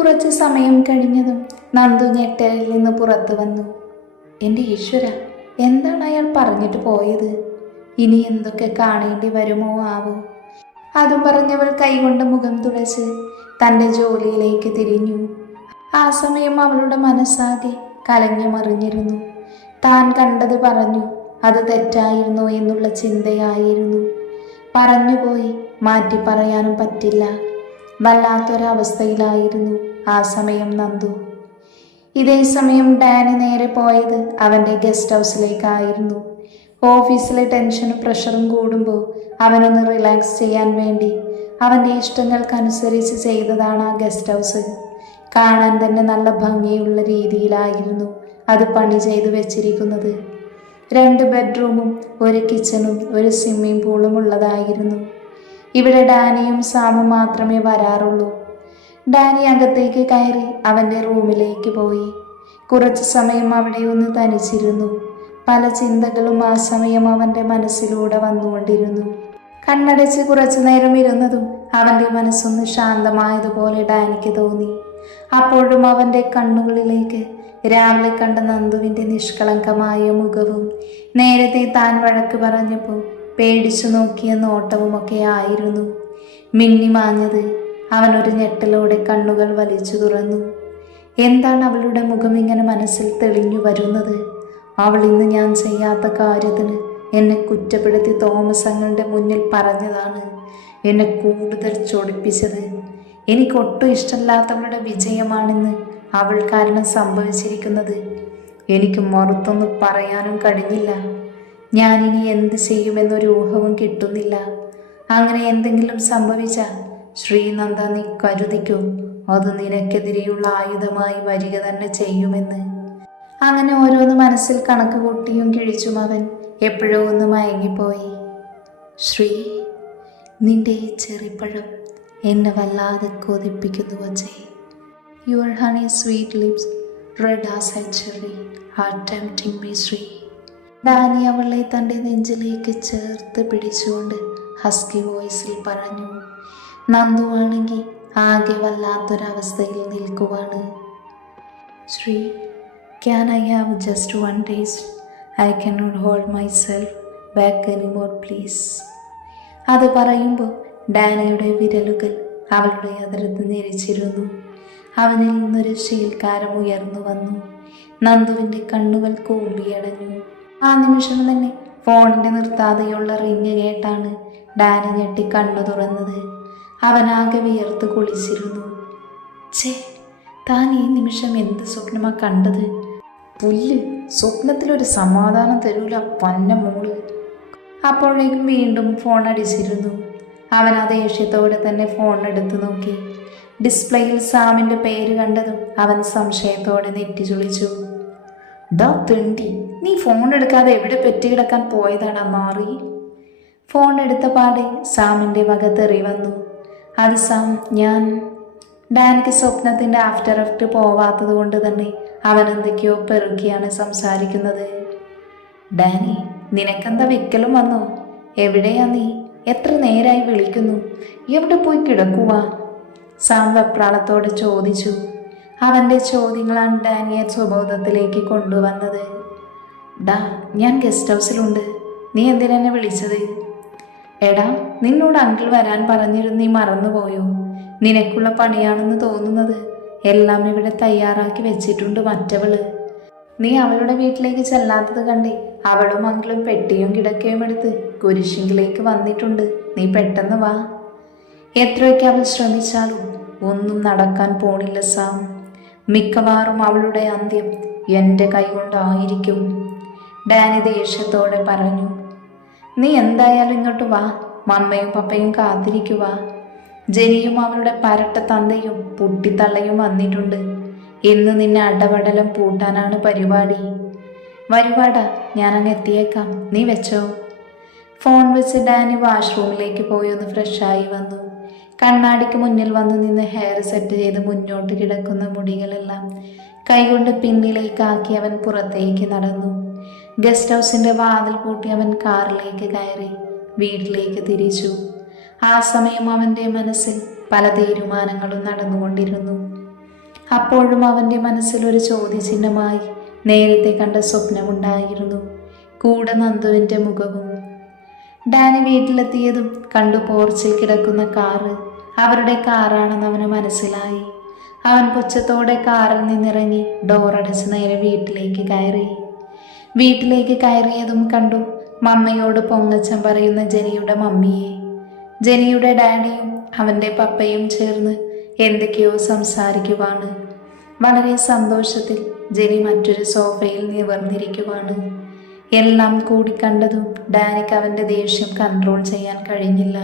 കുറച്ച് സമയം കഴിഞ്ഞതും നന്ദു ഞെട്ടലിൽ നിന്ന് പുറത്തു വന്നു. എൻ്റെ ഈശ്വര, എന്താണ് അയാൾ പറഞ്ഞിട്ട് പോയത്? ഇനി എന്തൊക്കെ കാണേണ്ടി വരുമോ ആവോ? അതും പറഞ്ഞവൾ കൈകൊണ്ട് മുഖം തുടച്ച് തൻ്റെ ജോലിയിലേക്ക് തിരിഞ്ഞു. ആ സമയം അവളുടെ മനസ്സാകെ കലങ്ങി മറിഞ്ഞിരുന്നു. താൻ കണ്ടത് പറഞ്ഞു, അത് തെറ്റായിരുന്നോ എന്നുള്ള ചിന്തയായിരുന്നു. പറഞ്ഞുപോയി, മാറ്റി പറയാനും പറ്റില്ല. വല്ലാത്തൊരവസ്ഥയിലായിരുന്നു ആ സമയം നന്ദു. ഇതേ സമയം ഡാനി നേരെ പോയത് അവൻ്റെ ഗസ്റ്റ് ഹൗസിലേക്കായിരുന്നു. ഓഫീസിലെ ടെൻഷനും പ്രഷറും കൂടുമ്പോൾ അവനൊന്ന് റിലാക്സ് ചെയ്യാൻ വേണ്ടി അവൻ്റെ ഇഷ്ടങ്ങൾക്കനുസരിച്ച് ചെയ്തതാണ് ആ ഗസ്റ്റ് ഹൗസ്. കാണാൻ തന്നെ നല്ല ഭംഗിയുള്ള രീതിയിലായിരുന്നു അത് പണി ചെയ്തു വെച്ചിരിക്കുന്നത്. 2 ബെഡ്റൂമും 1 കിച്ചണും 1 സ്വിമ്മിംഗ് പൂളും ഉള്ളതായിരുന്നു. ഇവിടെ ഡാനിയും സാമും മാത്രമേ വരാറുള്ളൂ. ഡാനി അകത്തേക്ക് കയറി അവൻ്റെ റൂമിലേക്ക് പോയി. കുറച്ചു സമയം അവിടെ ഒന്ന് തനിച്ചിരുന്നു. പല ചിന്തകളും ആ സമയം അവൻ്റെ മനസ്സിലൂടെ വന്നുകൊണ്ടിരുന്നു. കണ്ണടച്ച് കുറച്ചു നേരം ഇരുന്നതും അവൻ്റെ മനസ്സൊന്ന് ശാന്തമായതുപോലെ ഡാനിക്ക് തോന്നി. അപ്പോഴും അവൻ്റെ കണ്ണുകളിലേക്ക് രാവിലെ കണ്ട നന്ദുവിൻ്റെ നിഷ്കളങ്കമായ മുഖവും നേരത്തെ താൻ വഴക്ക് പറഞ്ഞപ്പോൾ പേടിച്ചു നോക്കിയ നോട്ടവുമൊക്കെ ആയിരുന്നു. മിന്നിമാഞ്ഞത്. അവനൊരു ഞെട്ടലോടെ കണ്ണുകൾ വലിച്ചു തുറന്നു. എന്താണ് അവളുടെ മുഖം ഇങ്ങനെ മനസ്സിൽ തെളിഞ്ഞു വരുന്നത്? അവൾ ഇന്ന് ഞാൻ ചെയ്യാത്ത കാര്യത്തിന് എന്നെ കുറ്റപ്പെടുത്തി തോമസങ്ങളുടെ മുന്നിൽ പറഞ്ഞതാണ് എന്നെ കൂടുതൽ ചൊടിപ്പിച്ചത്. എനിക്കൊട്ടും ഇഷ്ടമില്ലാത്തവളുടെ വിജയമാണെന്ന് അവൾ കാരണം സംഭവിച്ചിരിക്കുന്നത്. എനിക്ക് മറുത്തൊന്നും പറയാനും കഴിഞ്ഞില്ല. ഞാനിനി എന്ത് ചെയ്യുമെന്നൊരു ഊഹവും കിട്ടുന്നില്ല. അങ്ങനെ എന്തെങ്കിലും സംഭവിച്ചാൽ ശ്രീനന്ദ, നീ കരുതിക്കോ, അത് നിനക്കെതിരെയുള്ള ആയുധമായി വരിക തന്നെ ചെയ്യുമെന്ന്. അങ്ങനെ ഓരോന്ന് മനസ്സിൽ കണക്ക് കൂട്ടിയും കിഴിച്ചും അവൻ എപ്പോഴോ ഒന്ന് മയങ്ങിപ്പോയി. ശ്രീ, നിന്റെ ഈ ചെറിപ്പഴം എന്നെ വല്ലാതെ കൊതിപ്പിക്കുന്നു വച്ചേ. Your honey sweet lips red as a cherry are tempting me Sri. Danny അവളെ തൻ്റെ നെഞ്ചിലേക്ക് ചേർത്ത് പിടിച്ചുകൊണ്ട് ഹസ്കി വോയിസിൽ പറഞ്ഞു. നന്ദുവാണെങ്കിൽ ആകെ വല്ലാത്തൊരവസ്ഥയിൽ നിൽക്കുവാണ്. Shri, can I have just 1 taste? I cannot hold myself back anymore please. അത് പറയുമ്പോൾ ഡാനിയുടെ വിരലുകൾ അവളുടെ അതിർത്ത് ഞെരിച്ചിരുന്നു. അവനിൽ നിന്നൊരു ശീൽക്കാരം ഉയർന്നു വന്നു. നന്ദുവിൻ്റെ കണ്ണുകൾ കൂമ്പിയടഞ്ഞു. ആ നിമിഷം തന്നെ ഫോണിൻ്റെ നിർത്താതെയുള്ള റിങ് കേട്ടാണ് ഡാനി ഞെട്ടി കണ്ണു തുറന്നത്. അവനാകെ വിയർത്ത് കുളിച്ചിരുന്നു. ഛേ, താൻ ഈ നിമിഷം എന്ത് സ്വപ്നമാ കണ്ടത്? പുല്ല്, സ്വപ്നത്തിലൊരു സമാധാനം തരൂല പന്ന മോള്. അപ്പോഴേക്കും വീണ്ടും ഫോൺ അടിച്ചിരുന്നു. അവൻ ആ ദേഷ്യത്തോടെ തന്നെ ഫോൺ എടുത്തു നോക്കി. ഡിസ്പ്ലേയിൽ സാമിൻ്റെ പേര് കണ്ടതും അവൻ സംശയത്തോടെ നെറ്റി ചുളിച്ചു. ഡാ തെണ്ടി, നീ ഫോൺ എടുക്കാതെ എവിടെ പെറ്റുകിടക്കാൻ പോയതാടാ മാറി? ഫോൺ എടുത്ത പാടെ സാമിൻ്റെ വക തെറി വന്നു. അത് സാം, ഞാൻ. ഡാനിക്ക് സ്വപ്നത്തിൻ്റെ ആഫ്റ്റർ എഫക്റ്റ് പോവാത്തത് കൊണ്ട് തന്നെ അവൻ എന്തൊക്കെയോ പെറുക്കിയാണ് സംസാരിക്കുന്നത്. ഡാനി, നിനക്കെന്താ വെക്കലും വന്നോ? എവിടെയാ നീ? എത്ര നേരായി വിളിക്കുന്നു? എവിടെ പോയി കിടക്കുവാ? സാം വെപ്രാളത്തോടെ ചോദിച്ചു. അവൻ്റെ ചോദ്യങ്ങളാണ് ഡാനിയെ സ്വബോധത്തിലേക്ക് കൊണ്ടുവന്നത്. ഡാ, ഞാൻ ഗസ്റ്റ് ഹൗസിലുണ്ട്. നീ എന്തിനെന്നെ വിളിച്ചത്? എടാ, നിന്നോട് അങ്കിൾ വരാൻ പറഞ്ഞിരുന്നു, നീ മറന്നുപോയോ? നിനക്കുള്ള പണിയാണെന്ന് തോന്നുന്നത്. എല്ലാം ഇവിടെ തയ്യാറാക്കി വെച്ചിട്ടുണ്ട് മറ്റവള്. നീ അവളുടെ വീട്ടിലേക്ക് ചെല്ലാത്തത് കണ്ടേ അവളും അങ്കിളും പെട്ടിയും കിടക്കയും എടുത്ത് കുരിശിങ്കിലേക്ക് വന്നിട്ടുണ്ട്. നീ പെട്ടെന്ന് വാ. എത്രയൊക്കെ അവൾ ശ്രമിച്ചാലും ഒന്നും നടക്കാൻ പോണില്ല സാം. മിക്കവാറും അവളുടെ അന്ത്യം എൻ്റെ കൈകൊണ്ടായിരിക്കും. ഡാനി ദേഷ്യത്തോടെ പറഞ്ഞു. നീ എന്തായാലും ഇങ്ങോട്ട് വാ. മമ്മയും പപ്പയും കാത്തിരിക്കുക. ജനിയും അവളുടെ പരട്ട തന്തയും പുട്ടിത്തള്ളയും വന്നിട്ടുണ്ട്. ഇന്ന് നിന്നെ അടപടലം പൂട്ടാനാണ് പരിപാടി. വരുവാടാ, ഞാനങ്ങ് എത്തിയേക്കാം. നീ വെച്ചോ. ഫോൺ വെച്ച് ഡാനി വാഷ്റൂമിലേക്ക് പോയി ഒന്ന് ഫ്രഷായി വന്നു. കണ്ണാടിക്ക് മുന്നിൽ വന്ന് നിന്ന് ഹെയർ സെറ്റ് ചെയ്ത് മുന്നോട്ട് കിടക്കുന്ന മുടികളെല്ലാം കൈകൊണ്ട് പിന്നിലേക്കാക്കി അവൻ പുറത്തേക്ക് നടന്നു. ഗസ്റ്റ് ഹൗസിൻ്റെ വാതിൽ പൂട്ടി അവൻ കാറിലേക്ക് കയറി വീട്ടിലേക്ക് തിരിച്ചു. ആ സമയം അവൻ്റെ മനസ്സിൽ പല തീരുമാനങ്ങളും നടന്നുകൊണ്ടിരുന്നു. അപ്പോഴും അവൻ്റെ മനസ്സിലൊരു ചോദ്യചിഹ്നമായി നേരത്തെ കണ്ട സ്വപ്നമുണ്ടായിരുന്നു. കൂടെ നന്ദുവിൻ്റെ മുഖവും. ഡാനി വീട്ടിലെത്തിയതും കണ്ടു പോർച്ചിൽ കിടക്കുന്ന കാറ് അവരുടെ കാറാണെന്ന് അവന് മനസ്സിലായി. അവൻ പുച്ഛത്തോടെ കാറിൽ നിന്നിറങ്ങി ഡോറടച്ച് നേരെ വീട്ടിലേക്ക് കയറിയതും കണ്ടു മമ്മയോട് പൊങ്ങച്ചം പറയുന്ന ജെനിയുടെ മമ്മിയെ. ജെനിയുടെ ഡാഡിയും അവൻ്റെ പപ്പയും ചേർന്ന് എന്തൊക്കെയോ സംസാരിക്കുവാണ്. വളരെ സന്തോഷത്തിൽ ജെനി മറ്റൊരു സോഫയിൽ നിവർന്നിരിക്കുവാണ്. എല്ലാം കൂടി കണ്ടതും ഡാനിക്ക് അവൻ്റെ ദേഷ്യം കൺട്രോൾ ചെയ്യാൻ കഴിഞ്ഞില്ല.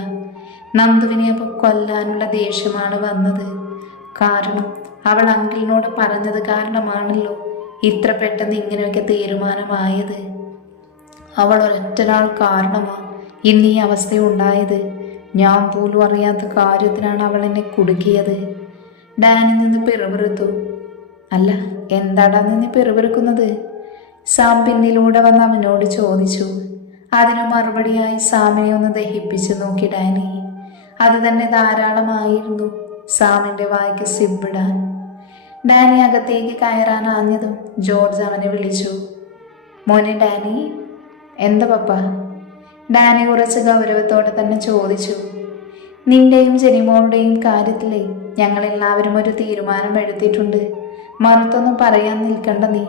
നന്ദുവിനെ അപ്പോൾ കൊല്ലാനുള്ള ദേഷ്യമാണ് വന്നത്. കാരണം അവൾ അങ്കിളിനോട് പറഞ്ഞത് കാരണമാണല്ലോ ഇത്ര പെട്ടെന്ന് ഇങ്ങനെയൊക്കെ തീരുമാനമായത്. അവൾ ഒരൊറ്റൊരാൾ കാരണമാണ് ഇന്ന് ഈ അവസ്ഥയുണ്ടായത്. ഞാൻ പോലും അറിയാത്ത കാര്യത്തിനാണ് അവൾ എന്നെ കുടുക്കിയത്. ഡാനി നിന്ന് പിറുപിറുത്തു. അല്ല, എന്താടാ നിന്ന് പിറുപിറുക്കുന്നത്? സാം പിന്നിലൂടെ വന്ന് അവനോട് ചോദിച്ചു. അതിനു മറുപടിയായി സാമിനെ ഒന്ന് ദഹിപ്പിച്ചു നോക്കി ഡാനി. അത് തന്നെ ധാരാളമായിരുന്നു സാമിൻ്റെ വായ്ക്ക് സിബിടാൻ. ഡാനി അകത്തേക്ക് കയറാനാഞ്ഞതും ജോർജ് അവനെ വിളിച്ചു. മോനെ ഡാനി. എന്താ പപ്പ? ഡാനി കുറച്ച് ഗൗരവത്തോടെ തന്നെ ചോദിച്ചു. നിന്റെയും ജെനിമോളുടെയും കാര്യത്തിലേ ഞങ്ങളെല്ലാവരും ഒരു തീരുമാനം എടുത്തിട്ടുണ്ട്. മറുത്തൊന്നും പറയാൻ നിൽക്കണ്ട നീ.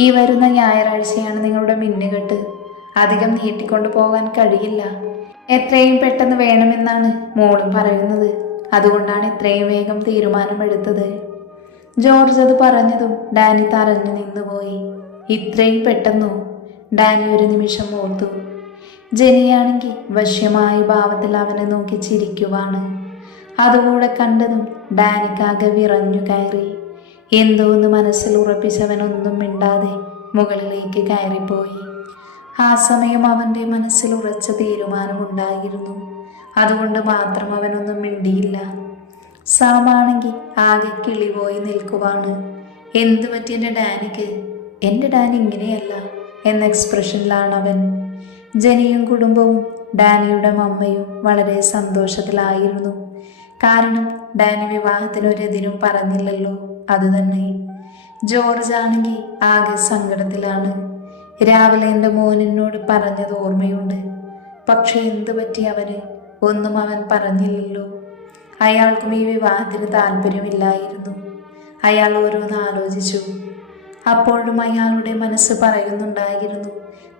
ഈ വരുന്ന ഞായറാഴ്ചയാണ് നിങ്ങളുടെ മിന്നുകെട്ട്. അധികം നീട്ടിക്കൊണ്ടു പോകാൻ കഴിയില്ല. എത്രയും പെട്ടെന്ന് വേണമെന്നാണ് മോളും പറയുന്നത്. അതുകൊണ്ടാണ് ഇത്രയും വേഗം തീരുമാനമെടുത്തത്. ജോർജ് അത് പറഞ്ഞതും ഡാനി തറഞ്ഞു നിന്നുപോയി. ഇത്രയും പെട്ടെന്നോ? ഡാനി ഒരു നിമിഷം ഓർത്തു. ജെനിയാണെങ്കിൽ വശ്യമായ ഭാവത്തിൽ അവനെ നോക്കി ചിരിക്കുവാണ്. അതുകൂടെ കണ്ടതും ഡാനിക്കാകെ വിറഞ്ഞു കയറി. എന്തോന്ന് മനസ്സിൽ ഉറപ്പിച്ചവനൊന്നും മിണ്ടാതെ മുകളിലേക്ക് കയറിപ്പോയി. ആ സമയം അവൻ്റെ മനസ്സിൽ ഉറച്ച തീരുമാനമുണ്ടായിരുന്നു. അതുകൊണ്ട് മാത്രം അവനൊന്നും മിണ്ടിയില്ല. സാമാണെങ്കിൽ ആകെ കിളിപോയി നിൽക്കുവാണ്. എന്തു പറ്റി എൻ്റെ ഡാനിക്ക്? എൻ്റെ ഡാനി ഇങ്ങനെയല്ല എന്ന എക്സ്പ്രഷനിലാണ് അവൻ. ജെനിയും കുടുംബവും ഡാനിയുടെ മമ്മയും വളരെ സന്തോഷത്തിലായിരുന്നു. കാരണം ഡാനി വിവാഹത്തിനൊരെതിരും പറഞ്ഞില്ലല്ലോ. അതുതന്നെ. ജോർജ് ആണെങ്കിൽ ആകെ സങ്കടത്തിലാണ്. രാവിലെ എൻ്റെ മോനെന്നോട് പറഞ്ഞത് ഓർമ്മയുണ്ട്. പക്ഷെ എന്തു പറ്റി അവന്? ഒന്നും അവൻ പറഞ്ഞില്ലല്ലോ. അയാൾക്കും ഈ വിവാഹത്തിന് താല്പര്യമില്ലായിരുന്നു. അയാൾ ഓരോന്ന് ആലോചിച്ചു. അപ്പോഴും അയാളുടെ മനസ്സ് പറയുന്നുണ്ടായിരുന്നു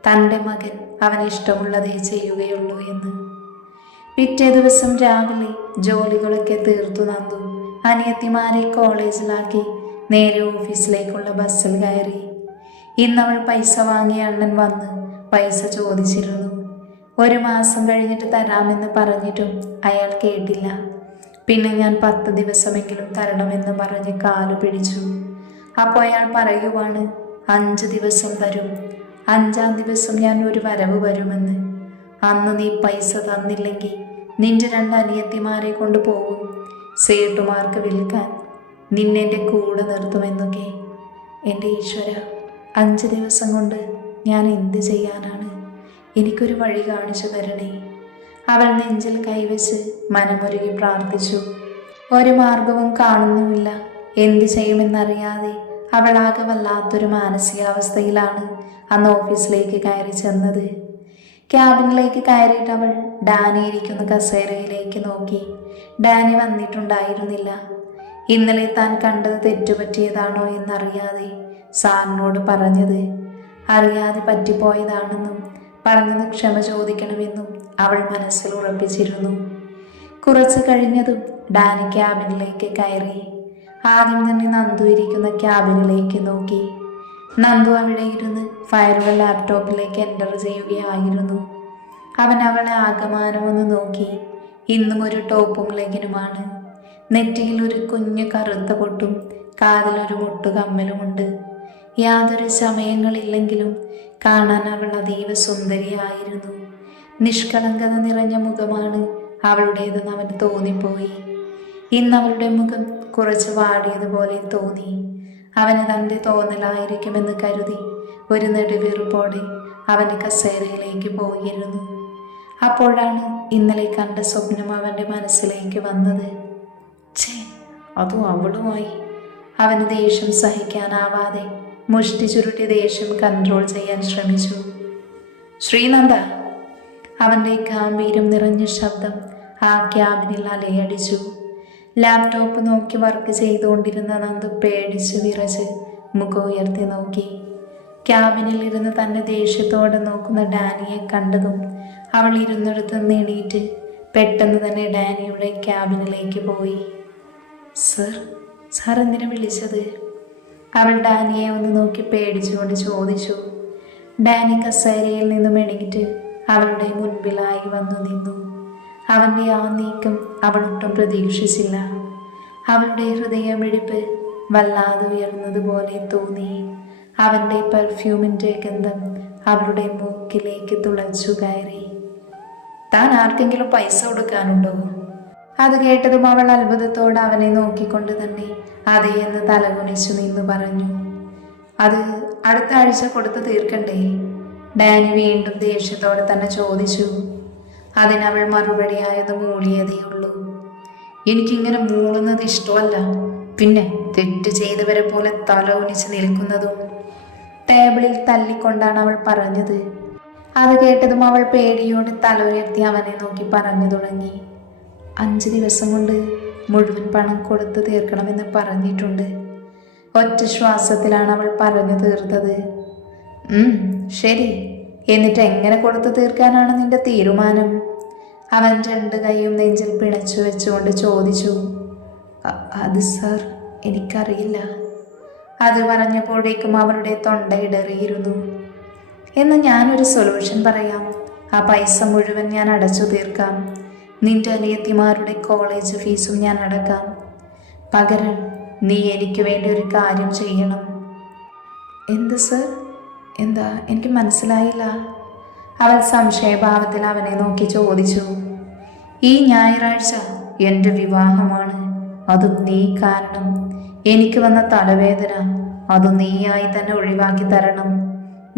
തൻ്റെ മകൻ അവന് ഇഷ്ടമുള്ളതേ ചെയ്യുകയുള്ളൂ എന്ന്. പിറ്റേ ദിവസം രാവിലെ ജോലികളൊക്കെ തീർത്തു നന്ദു അനിയത്തിമാരെ കോളേജിലാക്കി നേരെ ഓഫീസിലേക്കുള്ള ബസ്സിൽ കയറി. ഇന്നവൾ പൈസ വാങ്ങിയ അണ്ണൻ വന്ന് പൈസ ചോദിച്ചിരുന്നു. 1 മാസം കഴിഞ്ഞിട്ട് തരാമെന്ന് പറഞ്ഞിട്ടും അയാൾ കേട്ടില്ല. പിന്നെ ഞാൻ 10 ദിവസമെങ്കിലും തരണമെന്ന് പറഞ്ഞ് കാലു പിടിച്ചു. അപ്പോൾ അയാൾ പറയുവാണ് 5 ദിവസം തരും, 5-ാം ദിവസം ഞാൻ ഒരു വരവ് വരുമെന്ന്. അന്ന് നീ പൈസ തന്നില്ലെങ്കിൽ നിന്റെ 2 അനിയത്തിമാരെ കൊണ്ട് പോകും സേട്ടുമാർക്ക് വിൽക്കാൻ. നിന്നെൻ്റെ കൂടെ നിർത്തുമെന്നൊക്കെ. എൻ്റെ ഈശ്വര, 5 ദിവസം കൊണ്ട് ഞാൻ എന്ത് ചെയ്യാനാണ്? എനിക്കൊരു വഴി കാണിച്ചു തരണേ. അവൾ നെഞ്ചിൽ കൈവച്ച് മനമൊരുകി പ്രാർത്ഥിച്ചു. ഒരു മാർഗവും കാണുന്നുമില്ല. എന്തു ചെയ്യുമെന്നറിയാതെ അവളാകെ വല്ലാത്തൊരു മാനസികാവസ്ഥയിലാണ് അന്ന് ഓഫീസിലേക്ക് കയറി ചെന്നത്. ക്യാബിനിലേക്ക് കയറിയിട്ട് അവൾ ഡാനി ഇരിക്കുന്ന കസേരയിലേക്ക് നോക്കി. ഡാനി വന്നിട്ടുണ്ടായിരുന്നില്ല. ഇന്നലെ താൻ കണ്ടത് തെറ്റുപറ്റിയതാണോ എന്നറിയാതെ സാറിനോട് പറഞ്ഞത് അറിയാതെ പറ്റിപ്പോയതാണെന്നും പറഞ്ഞത് ക്ഷമ ചോദിക്കണമെന്നും അവൾ മനസ്സിൽ ഉറപ്പിച്ചിരുന്നു. കുറച്ച് കഴിഞ്ഞതും ഡാനി ക്യാബിനിലേക്ക് കയറി. ആദ്യം തന്നെ നന്ദു ഇരിക്കുന്ന ക്യാബിനിലേക്ക് നോക്കി. നന്ദു അവിടെ ഇരുന്ന് ഫയലുകൾ ലാപ്ടോപ്പിലേക്ക് എൻ്റർ ചെയ്യുകയായിരുന്നു. അവൻ അവളെ ആകമാനമൊന്ന് നോക്കി. ഇന്നും ഒരു ടോപ്പും ലെഗിനുമാണ്. നെറ്റിയിൽ ഒരു കുഞ്ഞു കറുത്ത പൊട്ടും കാതിലൊരു മുട്ടുകമ്മലുമുണ്ട്. യാതൊരു സമയങ്ങളില്ലെങ്കിലും കാണാൻ അവൾ അതീവ സുന്ദരിയായിരുന്നു. നിഷ്കളങ്കത നിറഞ്ഞ മുഖമാണ് അവളുടേതെന്ന് അവന് തോന്നിപ്പോയി. ഇന്നവളുടെ മുഖം കുറച്ച് വാടിയതുപോലെ തോന്നി. അവന് തൻ്റെ തോന്നലായിരിക്കുമെന്ന് കരുതി ഒരു നെടുവീർപ്പോടെ അവൻ്റെ കസേരയിലേക്ക് പോയിരുന്നു. അപ്പോഴാണ് ഇന്നലെ കണ്ട സ്വപ്നം അവൻ്റെ മനസ്സിലേക്ക് വന്നത്. ഛേ, അതും അവളുമായി. അവന് ദേഷ്യം സഹിക്കാനാവാതെ മുഷ്ടി ചുരുട്ടി ദേഷ്യം കൺട്രോൾ ചെയ്യാൻ ശ്രമിച്ചു. ശ്രീനന്ദ! അവൻ്റെ ഗാംഭീര്യം നിറഞ്ഞ ശബ്ദം ആ ക്യാബിനിൽ അലയടിച്ചു. ലാപ്ടോപ്പ് നോക്കി വർക്ക് ചെയ്തുകൊണ്ടിരുന്ന നന്ദു പേടിച്ച് വിറച്ച് മുഖം ഉയർത്തി നോക്കി. ക്യാബിനിൽ ഇരുന്ന് തന്നെ ദേഷ്യത്തോടെ നോക്കുന്ന ഡാനിയെ കണ്ടതും അവൾ ഇരുന്നിടത്ത് എണീറ്റ് പെട്ടെന്ന് തന്നെ ഡാനിയുടെ ക്യാബിനിലേക്ക് പോയി. സാർ എന്തിനാ വിളിച്ചത്? അവൾ ഡാനിയെ ഒന്ന് നോക്കി പേടിച്ചുകൊണ്ട് ചോദിച്ചു. ഡാനി കസേരയിൽ നിന്നും എണീറ്റ് അവളുടെ മുൻപിലായി വന്നു നിന്നു. അവൻ്റെ ആ നീക്കം അവൾ ഒട്ടും പ്രതീക്ഷിച്ചില്ല. അവളുടെ ഹൃദയമിടിപ്പ് വല്ലാതെ ഉയർന്നതുപോലെ തോന്നി. അവൻ്റെ പെർഫ്യൂമിൻ്റെ ഗന്ധം അവളുടെ മൂക്കിലേക്ക് തുളച്ചു കയറി. താൻ ആർക്കെങ്കിലും പൈസ കൊടുക്കാനുണ്ടോ? അത് കേട്ടതും അവൾ അത്ഭുതത്തോടെ അവനെ നോക്കിക്കൊണ്ട് തന്നെ അതേ എന്ന് തലകുനിച്ചു നിന്നു പറഞ്ഞു. അത് അടുത്ത ആഴ്ച കൊടുത്തു തീർക്കണ്ടേ? ഡാനി വീണ്ടും ദേഷ്യത്തോടെ തന്നെ ചോദിച്ചു. അതിനവൾ മറുപടിയായത് മൂളിയതേയുള്ളൂ. എനിക്കിങ്ങനെ മൂളുന്നത് ഇഷ്ടമല്ല. പിന്നെ തെറ്റ് ചെയ്തവരെ പോലെ തല ഉനിച്ച് നിൽക്കുന്നതും. ടേബിളിൽ തല്ലിക്കൊണ്ടാണ് അവൾ പറഞ്ഞത്. അത് കേട്ടതും അവൾ പേടിയോടെ തല ഉയർത്തി അവനെ നോക്കി പറഞ്ഞു തുടങ്ങി. 5 ദിവസം കൊണ്ട് മുഴുവൻ പണം കൊടുത്തു തീർക്കണമെന്ന് പറഞ്ഞിട്ടുണ്ട്. ഒറ്റ ശ്വാസത്തിലാണ് അവൾ പറഞ്ഞു തീർത്തത്. ശരി, എന്നിട്ട് എങ്ങനെ കൊടുത്തു തീർക്കാനാണ് നിന്റെ തീരുമാനം? അവൻ 2 കൈയും നെഞ്ചിൽ പിണച്ചു വെച്ചുകൊണ്ട് ചോദിച്ചു. അത് സാർ, എനിക്കറിയില്ല. അത് പറഞ്ഞപ്പോഴേക്കും അവളുടെ തൊണ്ട ഇടറിയിരുന്നു. എന്ന് ഞാനൊരു സൊല്യൂഷൻ പറയാം. ആ പൈസ മുഴുവൻ ഞാൻ അടച്ചു തീർക്കാം. നിന്റെ അനിയത്തിമാരുടെ കോളേജ് ഫീസും ഞാൻ അടക്കാം. പകരം നീ എനിക്ക് വേണ്ടി ഒരു കാര്യം ചെയ്യണം. എന്ത് സർ? എന്താ? എനിക്ക് മനസ്സിലായില്ല. അവൾ സംശയഭാവത്തിൽ അവനെ നോക്കി ചോദിച്ചു. ഈ ഞായറാഴ്ച എൻ്റെ വിവാഹമാണ്. അതും നീ കാരണം. എനിക്ക് വന്ന തലവേദന അത് നീയായി തന്നെ ഒഴിവാക്കി തരണം.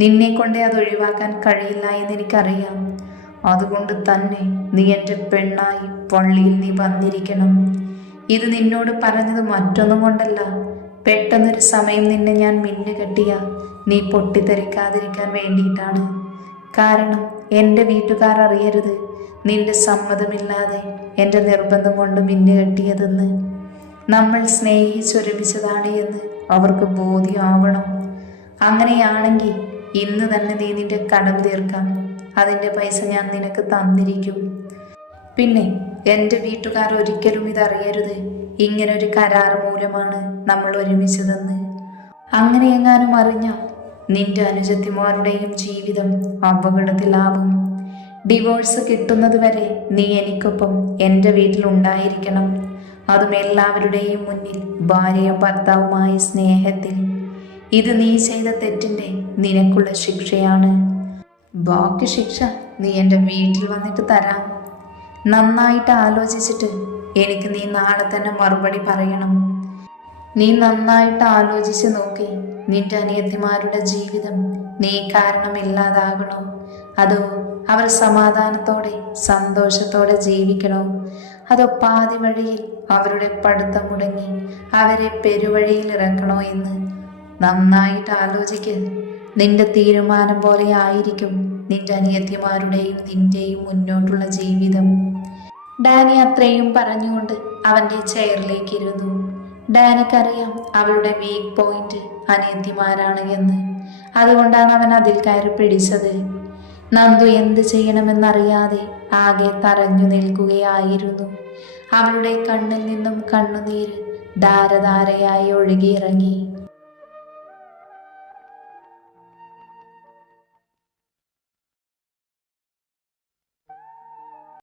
നിന്നെ കൊണ്ടേ അത് ഒഴിവാക്കാൻ കഴിയില്ല എന്ന് എനിക്കറിയാം. അതുകൊണ്ട് തന്നെ നീ എൻ്റെ പെണ്ണായി പള്ളിയിൽ നീ വന്നിരിക്കണം. ഇത് നിന്നോട് പറഞ്ഞത് മറ്റൊന്നും കൊണ്ടല്ല. പെട്ടെന്നൊരു സമയം നിന്നെ ഞാൻ മിന്നുകെട്ടിയ നീ പൊട്ടിത്തെറിക്കാതിരിക്കാൻ വേണ്ടിയിട്ടാണ്. കാരണം എൻ്റെ വീട്ടുകാർ അറിയരുത് നിന്റെ സമ്മതമില്ലാതെ എൻ്റെ നിർബന്ധം കൊണ്ട് മിന്നുകെട്ടിയതെന്ന്. നമ്മൾ സ്നേഹിച്ചൊരുമിച്ചതാണ് എന്ന് അവർക്ക് ബോധ്യമാവണം. അങ്ങനെയാണെങ്കിൽ ഇന്ന് തന്നെ നീ നിന്റെ കടം തീർക്കാം. അതിൻ്റെ പൈസ ഞാൻ നിനക്ക് തന്നിരിക്കും. പിന്നെ എൻ്റെ വീട്ടുകാർ ഒരിക്കലും ഇതറിയരുത് ഇങ്ങനൊരു കരാർ മൂലമാണ് നമ്മൾ ഒരുമിച്ചതെന്ന്. അങ്ങനെ എങ്ങാനും അറിഞ്ഞാൽ നിന്റെ അനുജത്തിമാരുടെയും ജീവിതം അപകടത്തിലാവും. ഡിവോഴ്സ് കിട്ടുന്നത് വരെ നീ എനിക്കൊപ്പം എൻ്റെ വീട്ടിലുണ്ടായിരിക്കണം. അതും എല്ലാവരുടെയും മുന്നിൽ ഭാര്യയും ഭർത്താവുമായ സ്നേഹത്തിൽ. ഇത് നീ ചെയ്ത തെറ്റിൻ്റെ നിനക്കുള്ള ശിക്ഷയാണ്. ബാക്കി ശിക്ഷ നീ എൻ്റെ വീട്ടിൽ വന്നിട്ട് തരാം. നന്നായിട്ട് ആലോചിച്ചിട്ട് എനിക്ക് നീ നാളെ തന്നെ മറുപടി പറയണം. നീ നന്നായിട്ട് ആലോചിച്ച് നോക്കി. നിന്റെ അനിയത്തിമാരുടെ ജീവിതം നീ കാരണം ഇല്ലാതാകണോ? അതോ അവർ സമാധാനത്തോടെ സന്തോഷത്തോടെ ജീവിക്കണോ? അതോ പാതി വഴിയിൽ അവരുടെ പഠിത്തം മുടങ്ങി അവരെ പെരുവഴിയിൽ ഇറക്കണോ എന്ന് നന്നായിട്ട് ആലോചിക്ക്. നിന്റെ തീരുമാനം പോലെ ആയിരിക്കും നിന്റെ അനിയത്തിമാരുടെയും നിന്റെയും മുന്നോട്ടുള്ള ജീവിതം. ഡാനി അത്രയും പറഞ്ഞുകൊണ്ട് അവൻ്റെ ചെയറിലേക്ക് ഇരുന്നു. ഡാനിക്കറിയാം അവളുടെ വീക്ക് പോയിന്റ് അനിയത്തിമാരാണ് എന്ന്. അതുകൊണ്ടാണ് അവൻ അതിൽ കയറി പിടിച്ചത്. നന്ദു എന്ത് ചെയ്യണമെന്നറിയാതെ ആകെ തറഞ്ഞു നിൽക്കുകയായിരുന്നു. അവളുടെ കണ്ണിൽ നിന്നും കണ്ണുനീര് ധാരധാരയായി ഒഴുകിയിറങ്ങി.